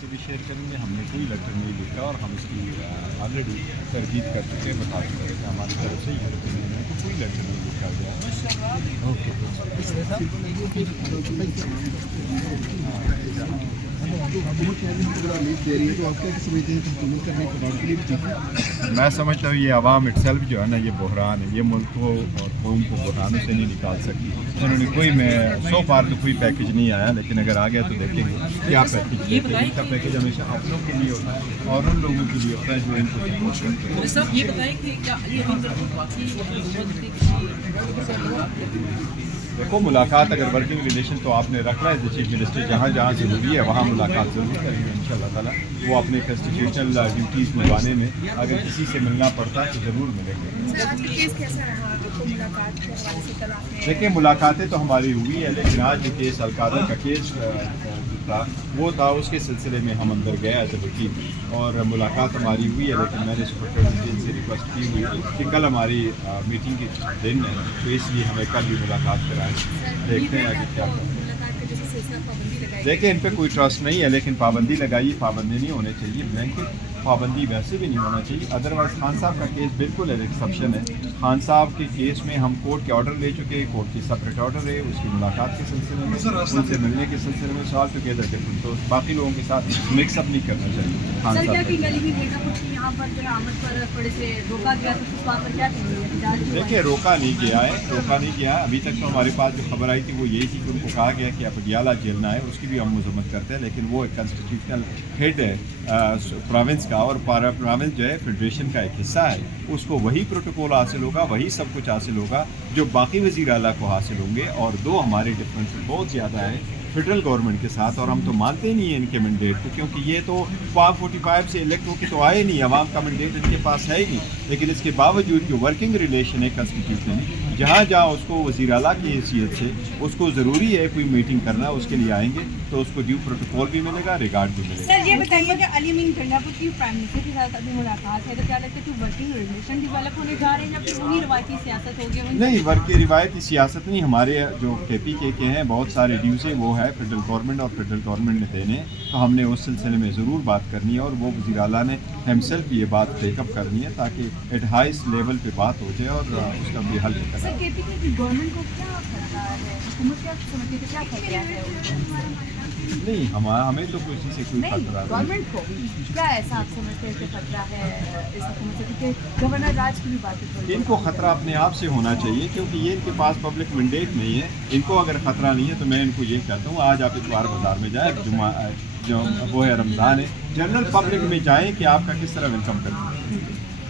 سے بھی شیئر کریں گے. ہم نے کوئی لیٹر نہیں لکھا اور ہم اس کی آلریڈی تردید کر چکے ہیں, بتا چکے ہیں کہ ہماری طرف سے یورپین یونین کو کوئی لیٹر نہیں لکھا گیا. میں سمجھتا ہوں یہ عوام اٹ سیلف جو ہے نا, یہ بحران ہے, یہ ملک کو اور قوم کو بحرانوں سے نہیں نکال سکتی. انہوں نے کوئی میں سو فار تو کوئی پیکیج نہیں آیا, لیکن اگر آ گیا تو دیکھیں گے کیا پیکیج. ان کا پیکیج ہمیشہ اپنوں کے لیے ہوتا ہے اور ان لوگوں کے لیے ہوتا ہے جو ان کو سپورٹ کرتے ہیں. صاحب یہ بتائیں کہ کیا علی حمید دیکھو ملاقات اگر ورکنگ ریلیشن تو آپ نے رکھنا ہے چیف منسٹر, جہاں جہاں ضروری ہے وہاں ملاقات ضرور کریں گے ان شاء اللہ تعالیٰ. وہ اپنے کنسٹیٹیوشنل ڈیوٹیز نبھانے میں اگر کسی سے ملنا پڑتا ہے تو ضرور ملیں گے. دیکھیں ملاقاتیں تو ہماری ہوئی ہے, لیکن آج جو کیس القادر کا کیس تھا وہ تھا, اس کے سلسلے میں ہم اندر گئے ایز اے وکیل, اور ملاقات ہماری ہوئی ہے. لیکن میں نے سپرنٹینڈنٹ سے ریکویسٹ کی ہوئی کہ کل ہماری میٹنگ کے دن ہے, تو اس لیے ہمیں کل بھی ملاقات کرائیں. دیکھتے ہیں آگے کیا کرتے ہیں. دیکھیں ان پہ کوئی ٹرسٹ نہیں ہے, لیکن پابندی لگائی, پابندی نہیں ہونے چاہیے. بلینکٹ پابندی ویسے بھی نہیں ہونا چاہیے. ادروائز خان صاحب کا کیس بالکل ایکسیپشن ہے. خان صاحب کے کیس میں ہم کورٹ کے آرڈر لے چکے ہیں, کورٹ کی سپریٹ آرڈر ہے, اس کی ملاقات کے سلسلے میں, ان سے ملنے کے سلسلے میں سوال ٹوگیدر ڈفرنٹ, تو باقی لوگوں کے ساتھ مکس اپ نہیں کرنا چاہیے. خان صاحب دیکھیں روکا نہیں گیا ہے, ابھی تک تو ہمارے پاس جو خبر آئی تھی وہ یہی تھی کہ ان کو کہا گیا کہ پٹیالہ جیلنا ہے. اس کی بھی ہم مذمت کرتے ہیں, لیکن وہ ایک کنسٹیٹیوشنل ہیڈ ہے پروونس کا, اور پروونس جو ہے فیڈریشن کا ایک حصہ ہے. اس کو وہی پروٹوکول حاصل ہوگا, وہی سب کچھ حاصل ہوگا جو باقی وزیر اعلیٰ کو حاصل ہوں گے. اور دو ہمارے ڈفرینس بہت زیادہ ہیں فیڈرل گورنمنٹ کے ساتھ, اور ہم تو مانتے نہیں ہیں ان کے مینڈیٹ کو, کیونکہ یہ تو 45 سے الیکٹ ہو کے تو آئے نہیں, عوام کا مینڈیٹ ان کے پاس ہے ہی نہیں. لیکن اس کے باوجود جو ورکنگ ریلیشن ہے کنسٹیٹیوشن, جہاں جہاں اس کو وزیر اعلیٰ کی حیثیت سے اس کو ضروری ہے کوئی میٹنگ کرنا, اس کے لیے آئیں گے تو اس کو ڈیو پروٹوکول بھی ملے گا, ریگارڈ بھی ملے گا. سر یہ بتائیے کہ علی امین ظفر کی پرائم منسٹر کے ساتھ ابھی ملاقات ہے, تو کیا لگتا ہے کہ ورکنگ ریلیشن ڈیولپ ہونے جا رہے ہیں یا پھر وہی روایتی سیاست ہوگی؟ نہیں, روایتی سیاست نہیں. ہمارے جو KP کے ہیں بہت سارے ڈیوز ہیں, وہ ہے فیڈرل گورنمنٹ, اور فیڈرل گورنمنٹ نے دینے ہیں, تو ہم نے اس سلسلے میں ضرور بات کرنی ہے, اور وہ وزیر اعلیٰ نے ہم سیلف یہ بات ٹیک اپ کرنی ہے تاکہ ایٹ ہائیسٹ لیول پہ بات ہو جائے اور اس کا بھی حل نکل سر KP کی گورنمنٹ کو کیا خطرہ ہے, حکومت کیا سمجھتی ہے, کیا خطرہ ہے؟ نہیں, ہمیں تو کسی سے کوئی خطرہ نہیں. گورنمنٹ کو کیا ایسا آپ سمجھتے ہیں کہ خطرہ ہے اس حکومت سے, کیونکہ گورنر راج کی بھی باتیں ان کو خطرہ اپنے آپ سے ہونا چاہیے, کیونکہ یہ ان کے پاس پبلک مینڈیٹ نہیں ہے. ان کو اگر خطرہ نہیں ہے تو میں ان کو یہ کہتا ہوں آج آپ اتوار بازار میں جائیں, جمعہ جو وہ ہے رمضان ہے, جنرل پبلک میں جائیں کہ آپ کا کس طرح ویلکم کرتے ہیں.